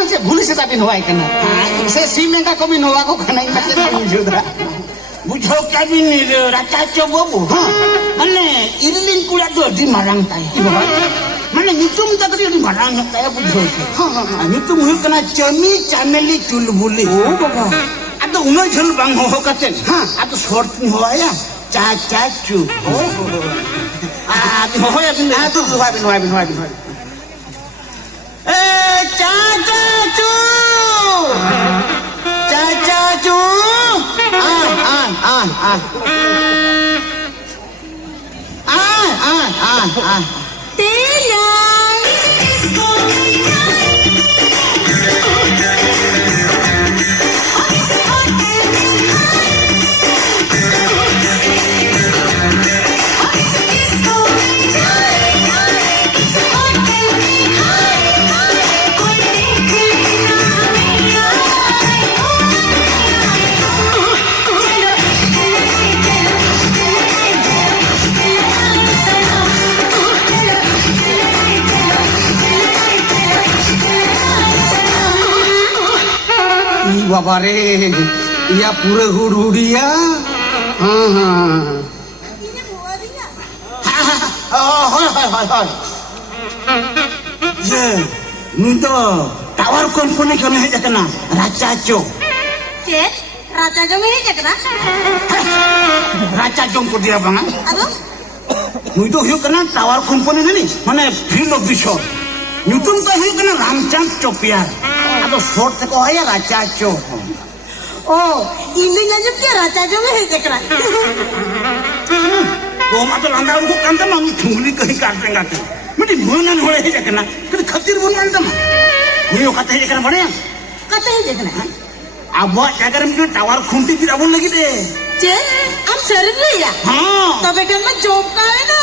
mana sih boleh sih tapi nuai kena. Saya simen tak kami nuai kok kena ini macam juga. Bujau kami ni raca coba bu. Mana irilin kulat tu di marang tay. Mana nyutum tak kena di marang tay bujau. Nyutum hu kena cami cameli culbuli. Oh bapa. Atau unai cul bang ho katen. Atau short ho ya. Cacacu. Oh. Ho ya bin. Tu nuai. Cacacu. Cacacu. Bapak re, ia pura huru dia. Hoi. Ye, minta tawar komponi kami aja kena raca cok. Cek, raja jong ini cek na? Raca jong ko dia bangan. Aduh, Minta hiu kena tawar komponi ni mana filo bisor. Nyutum tak hiu kena ramcang copiar. Atau short teko ayah raca cok. oh, ini nyanyi dia raja jong ini cek na? Oh, mata landau ko kanta mangi thungli kahi karte. Mesti bunan hole aja kena. Kena khatir bunan sama. Niyo kata aja kena mana? Kata ini cek na? Abah jaga mungkin tawar khunti tidak boleh lagi deh. Cek, am sering ni ya? Tapi kan mah job kali na.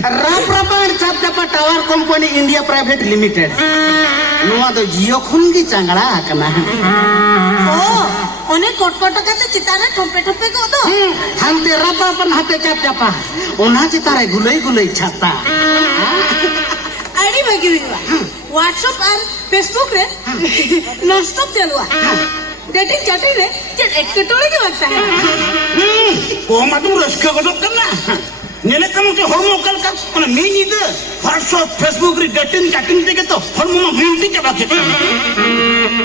Rap-rapan cap dapat tawar company India Private Limited. Nuah tu Jio khungi cangara kena. Oh, onek kot-kotak kata citara tompe-tompe ko tu. Hante rap-rapan hante cap dapat. Ona citara gulai cata. ID bagi dia. WhatsApp and Facebook re non-stop चलवा. Dating chatting re chat ekstore के वक्त है. Oh, matu raska ko kena. Nene kamu tu hormo kal kan, mana mini tu WhatsApp, Facebook ri dating chatting te keto, hormo ma beauty ke bakat.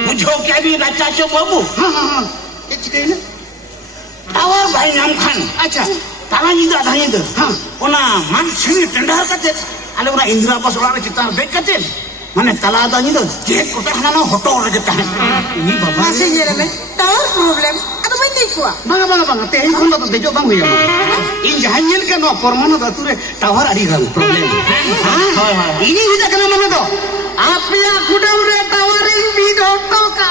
Bujau kya ni raca cok babu. Ye cakap ini? Tawar bayi nam khan. Acha. Tangan itu ada itu. Ona man sini tendar kate. Ada ona Indra Bas orang kita bek kate. Mana tala ada itu. Jet kota hana hotor kita. Ini bapa. Masih je le, tahu problem. Atau main kuah. Bang. Teh khun tu dejo bang huya. In jahannya kan no permana tu re tawar adi kan problem. Ini kita kena mana tu? Apa yang kuda re tawar ini doto ka.